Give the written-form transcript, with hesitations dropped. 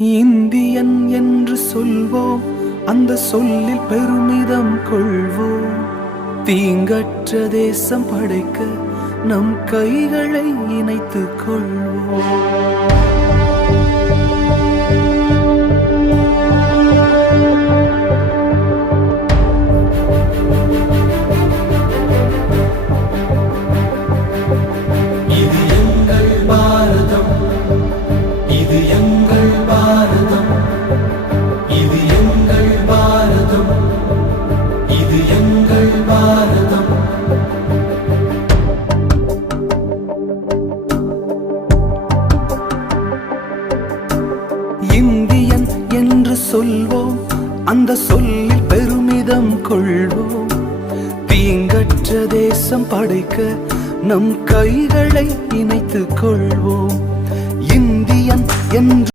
Indian என்று சொல்வோம், அந்த சொல்லில் பெருமிதம் கொள்வோம். தீங்கற்ற தேசம் படைக்க நம் கைகளை இணைத்துக் கொள்வோம். இது எங்கள் பாரதம், இது எங்கள் பாரதம், இது எங்கள் பாரதம், இது எங்கள் பாரதம். இந்தியன் என்று சொல்வோம், அந்த சொல்லில் பெருமிதம் கொள்வோம். தீங்கற்ற தேசம் படைக்க நம் கைகளை இணைத்துக் கொள்வோம். இந்தியன் என்று